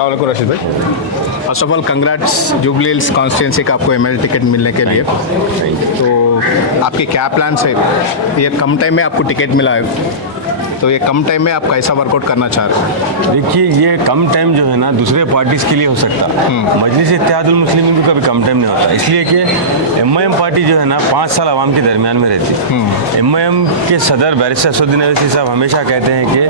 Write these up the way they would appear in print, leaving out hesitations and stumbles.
अस्सलाम वालेकुम रशीद भाई। First of all congrats jubilee hills constituency का आपको एमएलए टिकट मिलने के लिए। तो आपके क्या प्लान्स है? ये कम टाइम में आपको टिकट मिला है, तो ये कम टाइम में आप कैसा वर्कआउट करना चाह रहे हैं? देखिए, ये कम टाइम जो है ना दूसरे पार्टीज़ के लिए हो सकता, मजलिस इत्तेहादुल मुस्लिमीन को कभी कम टाइम नहीं होता, इसलिए कि एमआईएम पार्टी जो है ना 5 साल आवाम के दरमियान में रहती है। एमआईएम के सदर बैरिस्टर असदुद्दीन अवैसी साहब हमेशा कहते हैं कि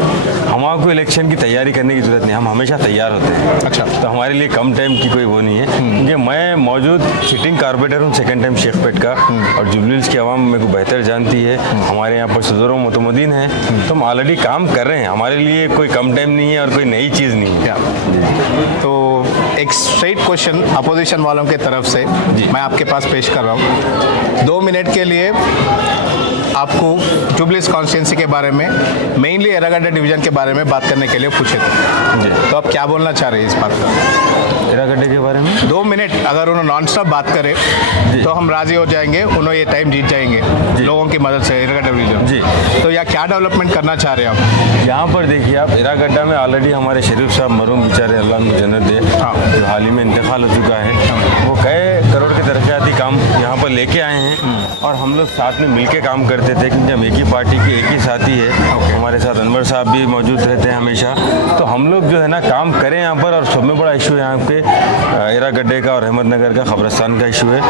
हमारे को इलेक्शन की तैयारी करने की ज़रूरत नहीं, हम हमेशा तैयार होते हैं। अच्छा, तो हमारे लिए कम टाइम की कोई वो नहीं है, क्योंकि मैं मौजूद सिटिंग कारपोरेटर हूँ सेकेंड टाइम शेखपेट का, और जुबली हिल्स की आवाम मेरे को बेहतर जानती है। हमारे यहाँ पर सदर मुतमदीन है, तो हम ऑलरेडी काम कर रहे हैं, हमारे लिए कोई कम टाइम नहीं है और कोई नई चीज़ नहीं है। तो एक स्ट्रेट क्वेश्चन अपोजिशन वालों के तरफ से मैं आपके पास पेश कर रहा हूँ। 2 मिनट के लिए आपको जुबली हिल्स कॉन्स्टिट्यूंसी के बारे में, मेनली एरागड्डा डिवीजन के बारे में बात करने के लिए पूछे थे, तो आप क्या बोलना चाह रहे हैं इस बात पर? एरागड्डे के बारे में 2 मिनट अगर उन्होंने नॉन स्टॉप बात करे तो हम राजी हो जाएंगे, उन्होंने ये टाइम जीत जाएंगे लोगों की मदद से एरागड्डा डिवीजन जी। तो या क्या डेवलपमेंट करना चाह रहे हैं आप? यहाँ पर देखिए, आप एरागड्डा में ऑलरेडी हमारे शरीफ साहब मरूम बेचारे अल्लाह उनको जन्नत दे, जो हाल ही में इंतकाल हो चुका है, वो कई करोड़ के तरक्याती काम यहाँ पर लेके आए हैं, और हम लोग साथ में मिलके काम करते थे, क्योंकि हम एक ही पार्टी के एक ही साथी है। हमारे साथ अनवर साहब भी मौजूद रहते हैं हमेशा, तो हम लोग जो है ना काम करें यहाँ पर। और सब में बड़ा इशू है यहाँ पे एरागड्डे का और अहमदनगर का कब्रिस्तान का इशू है,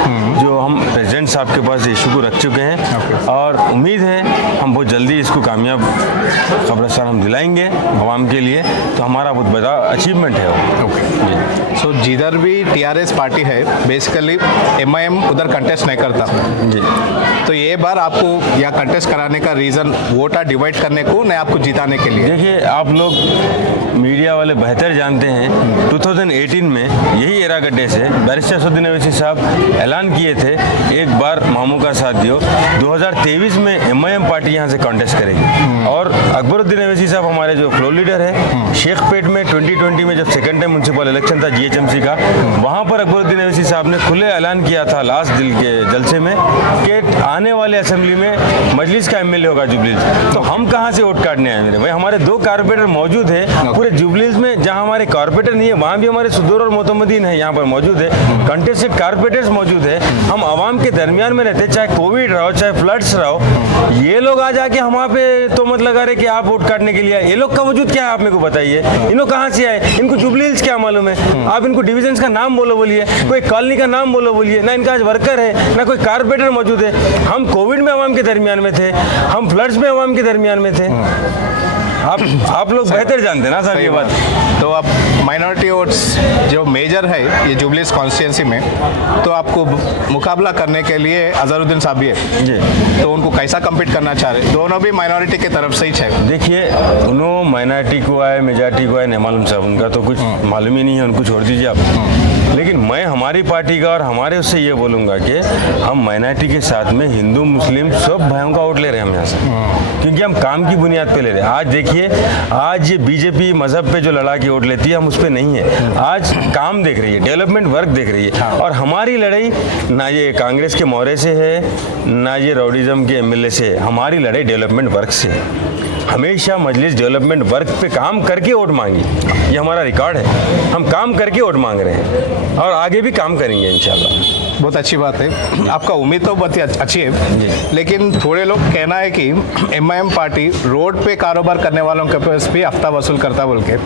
जो हम प्रेसिडेंट साहब के पास इशू को रख चुके हैं, और उम्मीद है हम बहुत जल्दी इसको कामयाब कब्रिस्तान हम दिलाएंगे आवाम के लिए, तो हमारा बहुत बड़ा अचीवमेंट है वो। सो जिधर भी टीआरएस पार्टी है, बेसिकली एमआईएम उधर कंटेस्ट नहीं करता जी। तो ये बार आपको या कंटेस्ट कराने का रीज़न वोटा डिवाइड करने को, नहीं आपको जिताने के लिए? देखिए, आप लोग मीडिया वाले बेहतर जानते हैं, 2018 में यही एरागड्डे से बैरिस्टर असदुद्दीन अवैसी साहब ऐलान किए थे एक बार मामू का साथ दियो, 2023 में एमआईएम पार्टी यहाँ से कॉन्टेस्ट करेगी। और अकबरुद्दीन अवैसी साहब हमारे जो फ्लोर लीडर है, शेखपेट में 2020 में जब सेकंड टाइम म्युनिसिपल इलेक्शन था जीएचएमसी का, वहाँ पर अकबरुद्दीन अवैसी साहब ने खुले ऐलान किया था लास्ट दिल के जलसे में कि आने वाले असेंबली में मजलिस का एमएलए होगा जुबली हिल्स। तो हम कहाँ से वोट काटने आए मेरे भाई? हमारे 2 कारपोरेटर मौजूद है पूरे जुबली हिल्स में, जहाँ हमारे कारपोरेटर नहीं है वहाँ भी हमारे सुदूर और मोतमदीन है यहाँ पर मौजूद है, कंटेस्टेड कारपोरेटर्स मौजूद है। हम आवाम के दरमियान में रहते, चाहे कोविड रहो चाहे फ्लड्स रहो, ये लोग आ जाके हम पे तो मत लगा रहे कि आप वोट काटने के लिए आए। ये लोग का वजूद क्या है आप मेरे को बताइए? इन लोग कहाँ से आए? इनको जुबली हिल्स क्या मालूम है? आप इनको डिविजन्स का नाम बोलो बोलिए, कोई कॉलोनी का नाम बोलो बोलिए, ना इनका आज वर्कर है ना कोई कारपोरेटर मौजूद है। हम कोविड में आवाम के दरमियान में थे, हम फ्लड्स में आवाम के दरमियान में थे। आप लोग बेहतर जानते हैं ना सर ये बात। तो आप माइनॉरिटी वोट्स जो मेजर है ये जुबली हिल्स कॉन्स्टिट्यूंसी में, तो आपको मुकाबला करने के लिए अजहरुद्दीन साहब भी है जी, तो उनको कैसा कम्पीट करना चाह रहे? दोनों भी माइनॉरिटी की तरफ से ही है। देखिए, दोनों माइनॉरिटी को आए मेजॉरिटी को आए नहीं मालूम साहब, उनका तो कुछ मालूम ही नहीं है, उनको छोड़ दीजिए आप। लेकिन मैं हमारी पार्टी का और हमारे उससे ये बोलूँगा कि हम माइनॉरिटी के साथ में हिंदू मुस्लिम सब भाइयों का वोट ले रहे हैं हम यहाँ से, क्योंकि हम काम की बुनियाद पे ले रहे हैं। आज देखिए, आज ये बीजेपी मजहब पे जो लड़ा के वोट लेती है, हम उस पर नहीं है। आज काम देख रही है, डेवलपमेंट वर्क देख रही है, और हमारी लड़ाई ना ये कांग्रेस के मोहरे से है ना ये राउडिज्म के एमएलए से है, हमारी लड़ाई डेवलपमेंट वर्क से है। हमेशा मजलिस डेवलपमेंट वर्क पे काम करके वोट मांगी, ये हमारा रिकॉर्ड है। हम काम करके वोट मांग रहे हैं और आगे भी काम करेंगे इंशाल्लाह। बहुत अच्छी बात है, आपका उम्मीद तो बहुत ही अच्छी है, लेकिन थोड़े लोग कहना है कि एमआईएम पार्टी रोड पे कारोबार करने वालों के पास भी हफ्ता वसूल करता बोल के,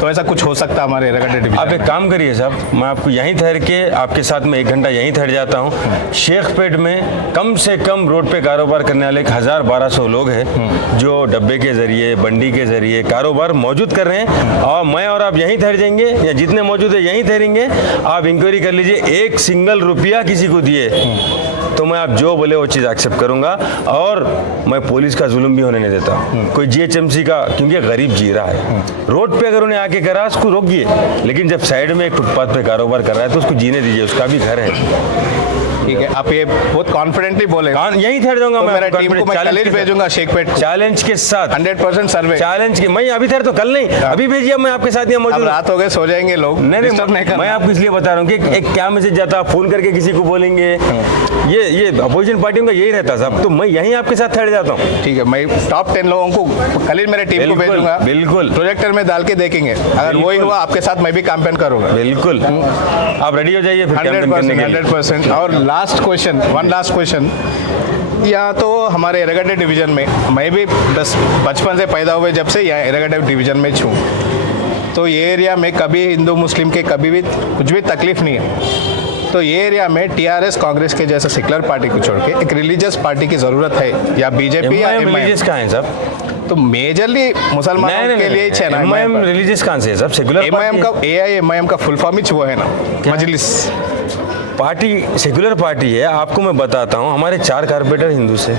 तो ऐसा कुछ हो सकता है हमारे एरागड्डा डिवीजन? आप एक काम करिए साहब, मैं आपको यहीं ठहर के आपके साथ में 1 घंटा यहीं ठहर जाता हूँ। शेखपेट में कम से कम रोड पे कारोबार करने वाले 1000-1200 लोग हैं जो डब्बे के जरिए, बंडी के जरिए कारोबार मौजूद कर रहे हैं, और मैं और आप यहीं ठहर जाएंगे या जितने मौजूद है यहीं ठहरेंगे। आप इंक्वायरी कर लीजिए, 1 सिंगल रुपया किसी को दिए तो मैं आप जो बोले वो चीज़ एक्सेप्ट करूंगा, और मैं पुलिस का जुल्म भी होने नहीं देता, कोई जीएचएमसी का, क्योंकि गरीब जी रहा है। रोड पे अगर उन्हें आके करा उसको रोकिए, लेकिन जब साइड में एक फुटपाथ पे कारोबार कर रहा है तो उसको जीने दीजिए, उसका भी घर है। ठीक है, आप ये बहुत कॉन्फिडेंटली बोले। यहीं ठहर जाऊंगा तो मैं, मेरा आपको टीम को मैं challenge कल ही के साथ। भेजूंगा शेखपेट को, चैलेंज के साथ 100% सर्वे। चैलेंज की मैं अभी ठहर तो कल नहीं, अभी भेजिए, मैं आपके साथ यहाँ अब मौजूद हूँ। रात हो गए, सो जाएंगे लोग, नहीं डिस्टर्ब नहीं, करना। मैं आपको इसलिए बता रहा हूँ कि एक क्या मैसेज जाता है, फोन करके किसी को बोलेंगे, ये अपोजिशन पार्टियों का यही रहता साहब, तो मैं यहीं आपके साथ ठहर जाता हूँ। ठीक है, मैं टॉप 10 लोगों को कल ही मेरे टीम को बिल्कुल, भेजूंगा, बिल्कुल। प्रोजेक्टर में डाल के देखेंगे, अगर वही हुआ आपके साथ मैं भी कैंपेन करूंगा। बिल्कुल, आप रेडी हो जाइए फिर कैंपेन करने के लिए। 100%। और last question, one last question, यहाँ तो हमारे एरागड्डे डिवीजन में, मैं भी बचपन से पैदा हुए जब से यहाँ एरागड्डे डिवीजन में छूँ, तो ये एरिया में कभी हिंदू मुस्लिम के कभी भी कुछ भी तकलीफ नहीं है। तो ये एरिया में टीआरएस कांग्रेस के जैसे सेकुलर पार्टी को छोड़ के एक रिलीजियस पार्टी की ज़रूरत है, या बीजेपी या रिलीजियस कहाँ है साहब? तो मेजरली मुसलमानों के लिए ही है ना। एमआईएम रिलीजियस कहाँ से है साहब? सेकुलर एमआईएम का एआईएमआईएम का फुल फॉर्म ही वो है ना, मजलिस पार्टी, सेकुलर पार्टी है। आपको मैं बताता हूँ, हमारे 4 कारपोरेटर हिंदू से,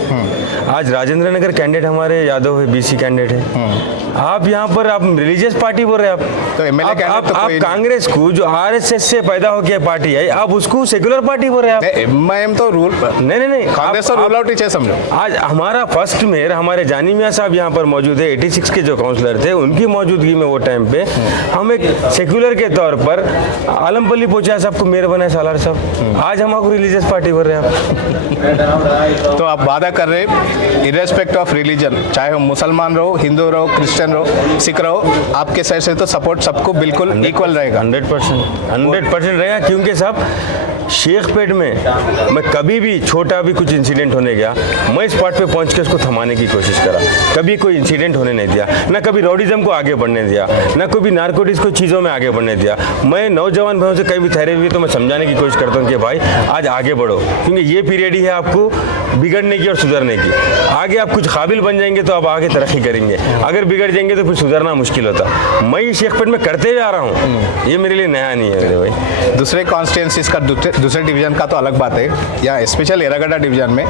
आज राजेंद्र नगर कैंडिडेट हमारे यादव है, बीसी कैंडिडेट है। आप यहाँ पर आप रिलीजियस पार्टी बोल रहे हैं आप? तो एमएलए कैंडिडेट तो आप कोई कांग्रेस को जो आरएसएस से पैदा होकर पार्टी है, आप उसको सेकुलर पार्टी बोल रहे हैं आप? एमआईएम तो रूल, नहीं, कांग्रेस तो रूल आउट ही है, समझो। आज हमारा फर्स्ट मेयर हमारे जानी मियाँ साहब यहाँ पर मौजूद है, 86 के जो काउंसलर थे, उनकी मौजूदगी में वो टाइम पे हम एक सेक्युलर के तौर पर आलमपल्ली पोचा साहब को मेयर बनाए, सालार साहब। आज हम आपको रिलीजियस पार्टी बोल रहे हैं आप। तो आप वादा कर रहे इरेस्पेक्ट ऑफ रिलीजन, चाहे हम मुसलमान रहो, हिंदू रहो, क्रिश्चियन रहो, सिख रहो, आपके साइड से तो सपोर्ट सबको बिल्कुल इक्वल रहेगा। 100% रहेगा, क्योंकि साहब शेखपेट में मैं कभी भी छोटा भी कुछ इंसिडेंट होने गया, मैं इस स्पॉट पे पहुंच के उसको थमाने की कोशिश करा, कभी कोई इंसिडेंट होने नहीं दिया, ना कभी रॉडिज्म को आगे बढ़ने दिया, ना कभी नारकोटिक्स को चीज़ों में आगे बढ़ने दिया। मैं नौजवान भाइयों से कहीं भी ठहरे हुए तो मैं समझाने की कोशिश करता हूँ कि भाई आज आगे बढ़ो, क्योंकि ये पीरियड ही है आपको बिगड़ने की और सुधरने की। आगे आप कुछ काबिल बन जाएंगे तो आप आगे तरक्की करेंगे, अगर बिगड़ जाएंगे तो फिर सुधरना मुश्किल होता। मैं ये शेखपेट में करते हुए आ रहा हूँ, ये मेरे लिए नया नहीं है मेरे भाई। दूसरे कॉन्स्टिट्यूंसीज का दूसरे डिवीजन का तो अलग बात है, या स्पेशल एरागड्डा डिवीजन में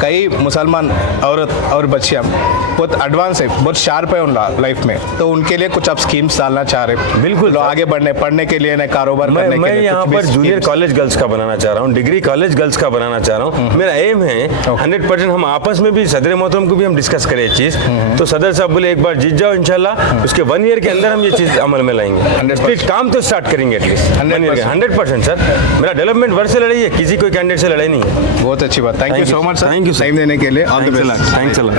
कई मुसलमान औरत और बच्चियाँ बहुत एडवांस है, बहुत शार्प है उन लाइफ में, तो उनके लिए कुछ आप स्कीम्स डालना चाह रहे? बिल्कुल, आगे बढ़ने, पढ़ने के लिए, कारोबार करने के लिए। मैं यहाँ पर जूनियर कॉलेज गर्ल्स का बनाना चाह रहा हूँ, डिग्री कॉलेज गर्ल्स का बनाना चाह रहा हूँ। मेरा एम है 100%, हम आपस में भी सदर मोहतरम को भी हम डिस्कस करें ये चीज़, तो सदर साहब बोले एक बार जीत जाओ इंशाल्लाह, उसके 1 ईयर के अंदर हम ये चीज़ अमल में लाएंगे, 100% काम तो स्टार्ट करेंगे एटलीस्ट 100%। सर मेरा डेवलपमेंट वर्क से लड़ाई है, किसी कोई कैंडिडेट से लड़ाई नहीं है। बहुत अच्छी बात, thank you so much sir, thank you time देने के लिए। All the best, thanks a lot.